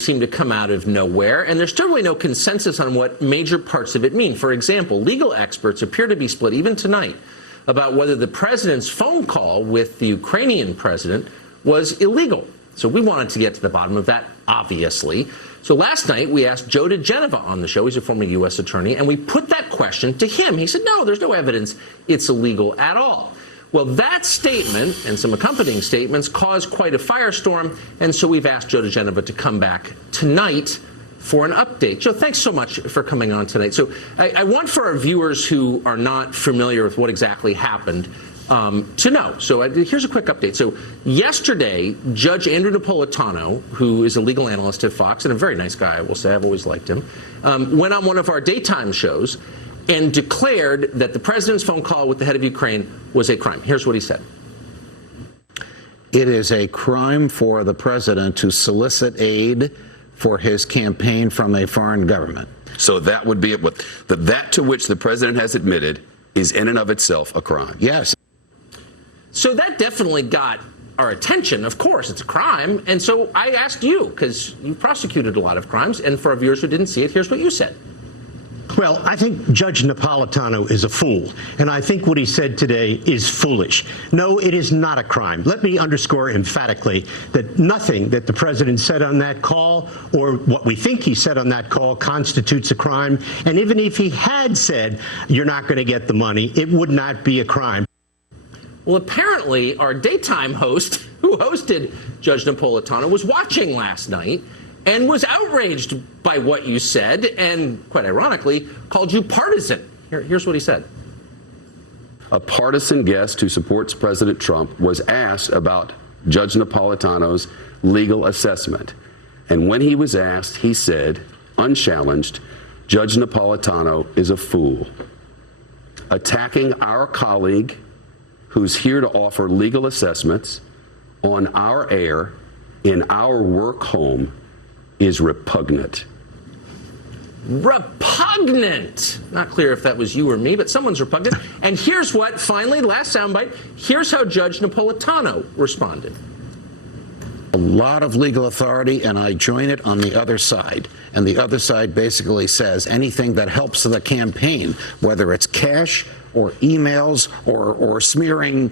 seem to come out of nowhere, and there's still really no consensus on what major parts of it mean. For example, legal experts appear to be split, even tonight, about whether the president's phone call with the Ukrainian president was illegal. So we wanted to get to the bottom of that, obviously. So last night, we asked Joe diGenova on the show. He's a former U.S. attorney, and we put that question to him. He said, no, there's no evidence it's illegal at all. Well, that statement and some accompanying statements caused quite a firestorm, and so we've asked Joe diGenova to come back tonight for an update. Joe, thanks so much for coming on tonight. So I want for our viewers who are not familiar with what exactly happened to know. So here's a quick update. So yesterday, Judge Andrew Napolitano, who is a legal analyst at Fox, and a very nice guy, I will say, I've always liked him, went on one of our daytime shows and declared that the president's phone call with the head of Ukraine was a crime. Here's what he said. It is a crime for the president to solicit aid for his campaign from a foreign government. So that would be it. That to which the president has admitted is in and of itself a crime. Yes. So that definitely got our attention. Of course, it's a crime. And so I asked you, because you prosecuted a lot of crimes, and for our viewers who didn't see it, here's what you said. Well, I think Judge Napolitano is a fool, and I think what he said today is foolish. No, it is not a crime. Let me underscore emphatically that nothing that the president said on that call, or what we think he said on that call, constitutes a crime. And even if he had said, you're not going to get the money, it would not be a crime. Well, apparently, our daytime host, who hosted Judge Napolitano, was watching last night and was outraged by what you said, and quite ironically, called you partisan. Here's what he said. A partisan guest who supports President Trump was asked about Judge Napolitano's legal assessment. And when he was asked, he said, unchallenged, Judge Napolitano is a fool. Attacking our colleague who's here to offer legal assessments on our air in our work home is repugnant. Repugnant! Not clear if that was you or me, but someone's repugnant. And here's what, finally, last soundbite, here's how Judge Napolitano responded. A lot of legal authority, and I join it on the other side. And the other side basically says anything that helps the campaign, whether it's cash or emails or smearing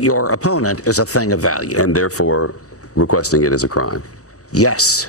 your opponent, is a thing of value. And therefore, requesting it is a crime. Yes.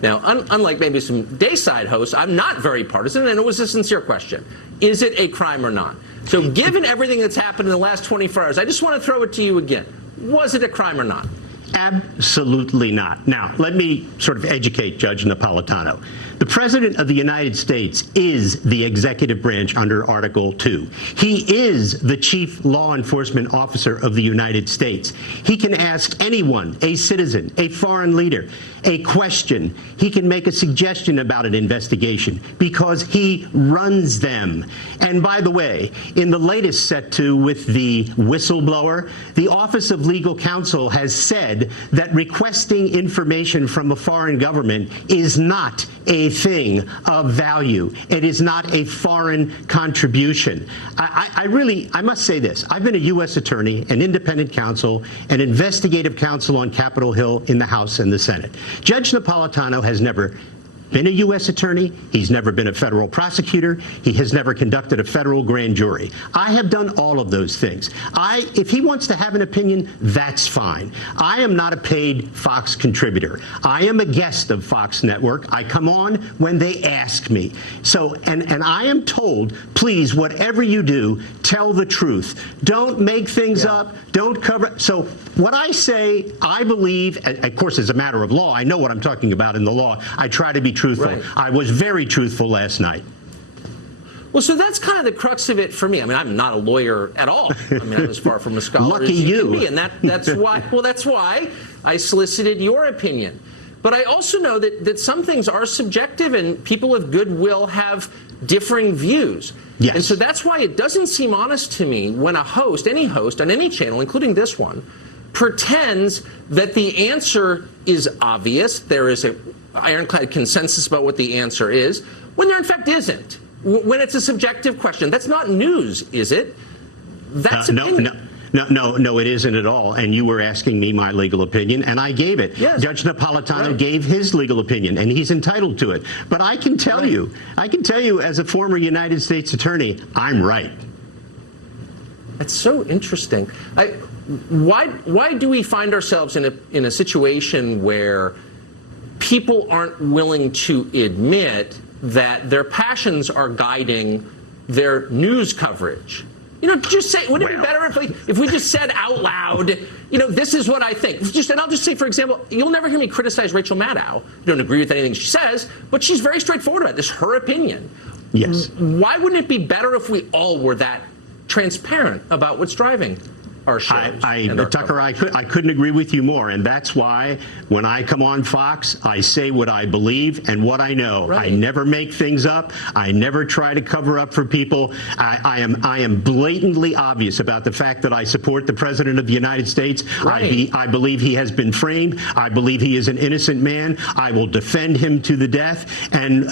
Now, unlike maybe some dayside hosts, I'm not very partisan, and it was a sincere question. Is it a crime or not? So given everything that's happened in the last 24 hours, I just want to throw it to you again. Was it a crime or not? Absolutely not. Now, let me sort of educate Judge Napolitano. The President of the United States is the executive branch under Article 2. He is the chief law enforcement officer of the United States. He can ask anyone, a citizen, a foreign leader, a question. He can make a suggestion about an investigation because he runs them. And by the way, in the latest set to with the whistleblower, the Office of Legal Counsel has said that requesting information from a foreign government is not a thing of value. It is not a foreign contribution. I must say this. I've been a U.S. attorney, an independent counsel, an investigative counsel on Capitol Hill in the House and the Senate. Judge Napolitano has never been a U.S. attorney. He's never been a federal prosecutor. He has never conducted a federal grand jury. I have done all of those things. If he wants to have an opinion, that's fine. I am not a paid Fox contributor. I am a guest of Fox Network. I come on when they ask me. So, and I am told, please, whatever you do, tell the truth. Don't make things up. Don't cover. So what I say, I believe, of course, as a matter of law, I know what I'm talking about in the law. I try to be truthful. Right. I was very truthful last night. Well, so that's kind of the crux of it for me. I mean, I'm not a lawyer at all. I mean, I'm as far from a scholar Lucky as you you. can be, and that's why. Well, that's why I solicited your opinion. But I also know that some things are subjective, and people of goodwill have differing views. Yes. And so that's why it doesn't seem honest to me when a host, any host on any channel, including this one, pretends that the answer is obvious. There is a ironclad consensus about what the answer is, when there in fact isn't. When it's a subjective question, that's not news, is it? That's opinion. No, it isn't at all. And you were asking me my legal opinion, and I gave it. Yes. Judge Napolitano Right. gave his legal opinion, and he's entitled to it. But I can tell you, as a former United States attorney, I'm right. That's so interesting. Why do we find ourselves in a situation where people aren't willing to admit that their passions are guiding their news coverage? Just say, wouldn't it be better if we just said out loud, this is what I think. And I'll just say, for example, you'll never hear me criticize Rachel Maddow. I don't agree with anything she says, but she's very straightforward about it. This is her opinion. Yes. Why wouldn't it be better if we all were that transparent about what's driving our shows? Tucker, I couldn't agree with you more, and that's why when I come on Fox, I say what I believe and what I know. Right. I never make things up. I never try to cover up for people. I am blatantly obvious about the fact that I support the President of the United States. Right. I believe he has been framed. I believe he is an innocent man. I will defend him to the death. And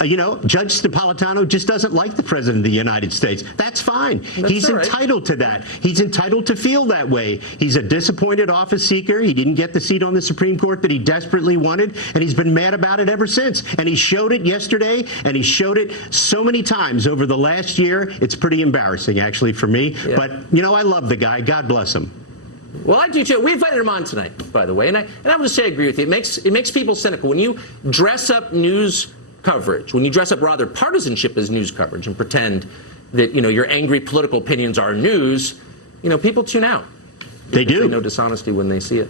Judge Napolitano just doesn't like the President of the United States. That's fine. He's all right. entitled to that. He's entitled to feel that way. He's a disappointed office seeker. He didn't get the seat on the Supreme Court that he desperately wanted, and he's been mad about it ever since. And he showed it yesterday, and he showed it so many times over the last year. It's pretty embarrassing, actually, for me. Yeah. But, I love the guy. God bless him. Well, I do too. We invited him on tonight, by the way, and I will just say I agree with you. It makes people cynical when you dress up news coverage, when you dress up rather partisanship as news coverage, and pretend that your angry political opinions are news. People tune out. They do. They know dishonesty when they see it.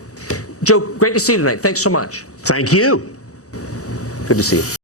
Joe, great to see you tonight. Thanks so much. Thank you. Good to see you.